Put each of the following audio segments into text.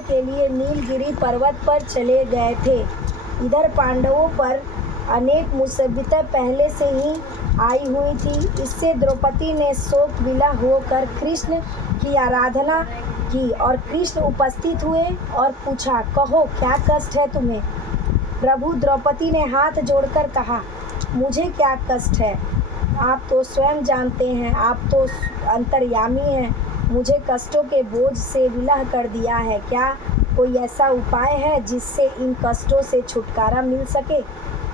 के लिए नीलगिरी पर्वत पर चले गए थे। इधर पांडवों पर अनेक मुसीबतें पहले से ही आई हुई थी। इससे द्रौपदी ने शोक विला होकर कृष्ण की आराधना की और कृष्ण उपस्थित हुए और पूछा, कहो क्या कष्ट है तुम्हें? प्रभु, द्रौपदी ने हाथ जोड़कर कहा, मुझे क्या कष्ट है? आप तो स्वयं जानते हैं, आप तो अंतर्यामी हैं। मुझे कष्टों के बोझ से विलय कर दिया है। क्या कोई ऐसा उपाय है जिससे इन कष्टों से छुटकारा मिल सके?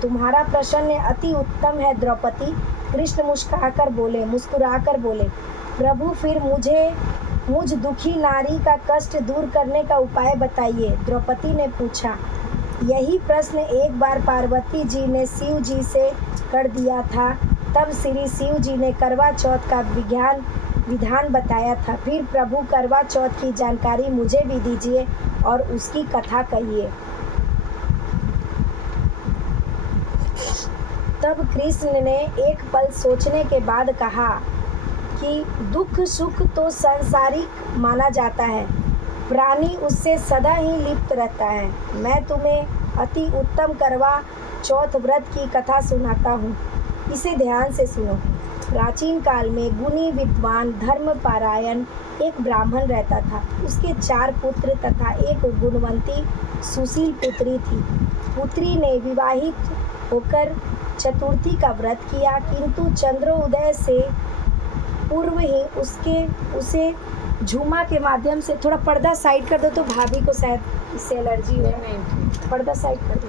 तुम्हारा प्रश्न अति उत्तम है द्रौपदी। कृष्ण मुस्कुराकर बोले, प्रभु फिर मुझ दुखी नारी का कष्ट दूर करने का उपाय बताइए। द्रौपदी ने पूछा। यही प्रश्न एक बार पार्वती जी ने शिव जी से कर दिया था। तब श्री शिव जी ने करवा चौथ का विधान बताया था। फिर प्रभु करवा चौथ की जानकारी मुझे भी दीजिए और उसकी कथा कहिए। तब कृष्ण ने एक पल सोचने के बाद कहा कि दुख सुख तो सांसारिक माना जाता है, प्राणी उससे सदा ही लिप्त रहता है। मैं तुम्हें अति उत्तम करवा चौथ व्रत की कथा सुनाता हूँ, इसे ध्यान से सुनो। प्राचीन काल में गुणी विद्वान धर्मपरायण एक ब्राह्मण रहता था। उसके 4 पुत्र तथा एक गुणवंती सुशील पुत्री थी। पुत्री ने विवाहित होकर चतुर्थी का व्रत किया, किंतु चंद्रोदय से पूर्व ही उसे झूमा के माध्यम से, थोड़ा पर्दा साइड कर दो तो भाभी को शायद इससे एलर्जी हो। पर्दा साइड कर दो।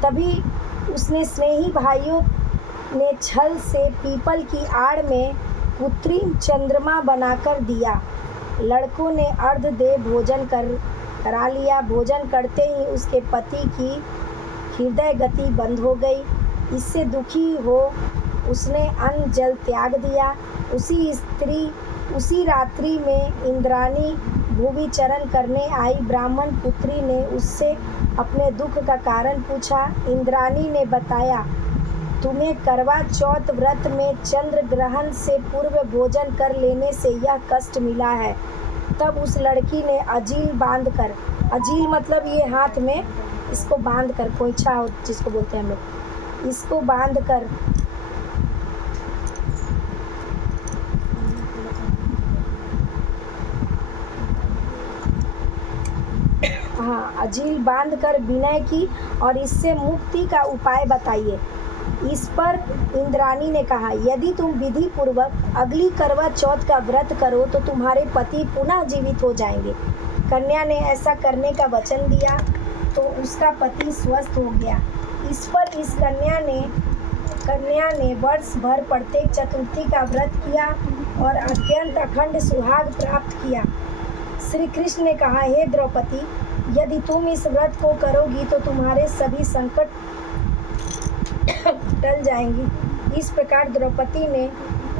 तभी उसने स्नेही भाइयों ने छल से पीपल की आड़ में कृत्रिम चंद्रमा बनाकर दिया। लड़कों ने अर्धदेह भोजन करा लिया। भोजन करते ही उसके पति की हृदय गति बंद हो गई। इससे दुखी हो उसने अन्न जल त्याग दिया। उसी रात्रि में इंद्राणी भूमि चरण करने आई। ब्राह्मण पुत्री ने उससे अपने दुख का कारण पूछा। इंद्राणी ने बताया, तुम्हें करवा चौथ व्रत में चंद्र ग्रहण से पूर्व भोजन कर लेने से यह कष्ट मिला है। तब उस लड़की ने अजील मतलब ये हाथ में इसको बांध कर, पोंछा जिसको बोलते हैं हम लोग, इसको बांध कर अजील बांध कर विनय की और इससे मुक्ति का उपाय बताइए। इस पर इंद्राणी ने कहा, यदि तुम विधि पूर्वक अगली करवा चौथ का व्रत करो तो तुम्हारे पति पुनः जीवित हो जाएंगे। कन्या ने ऐसा करने का वचन दिया तो उसका पति स्वस्थ हो गया। इस पर इस कन्या ने वर्ष भर प्रत्येक चतुर्थी का व्रत किया और अत्यंत अखंड सुहाग प्राप्त किया। श्री कृष्ण ने कहा, हे द्रौपदी, यदि तुम इस व्रत को करोगी तो तुम्हारे सभी संकट टल जाएंगी। इस प्रकार द्रौपदी ने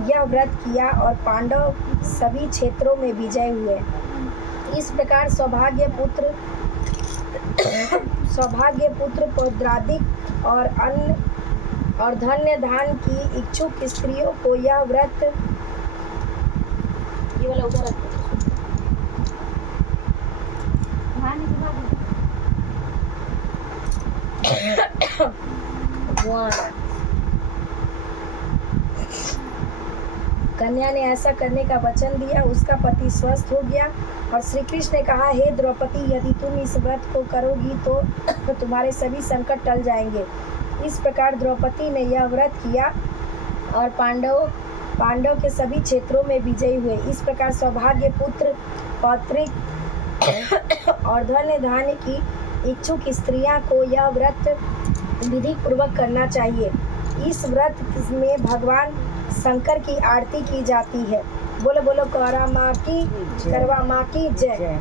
यह व्रत किया और पांडव सभी क्षेत्रों में विजय हुए। इस प्रकार सौभाग्य पुत्र पौत्रादिक और अन्न और धन्य दान की इच्छुक स्त्रियों को यह व्रत कन्या ने ऐसा करने का वचन दिया। उसका पति स्वस्थ हो गया और श्री कृष्ण ने कहा, हे द्रौपदी, यदि तुम इस व्रत को करोगी तो तुम्हारे सभी संकट टल जाएंगे। इस प्रकार द्रौपदी ने यह व्रत किया और पांडव के सभी क्षेत्रों में विजयी हुए। इस प्रकार सौभाग्य पुत्र पौत्रिक और धन्य धान्य की इच्छुक स्त्रियां को यह व्रत विधि पूर्वक करना चाहिए। इस व्रत में भगवान शंकर की आरती की जाती है। बोलो बोलो करवा माँ की जय।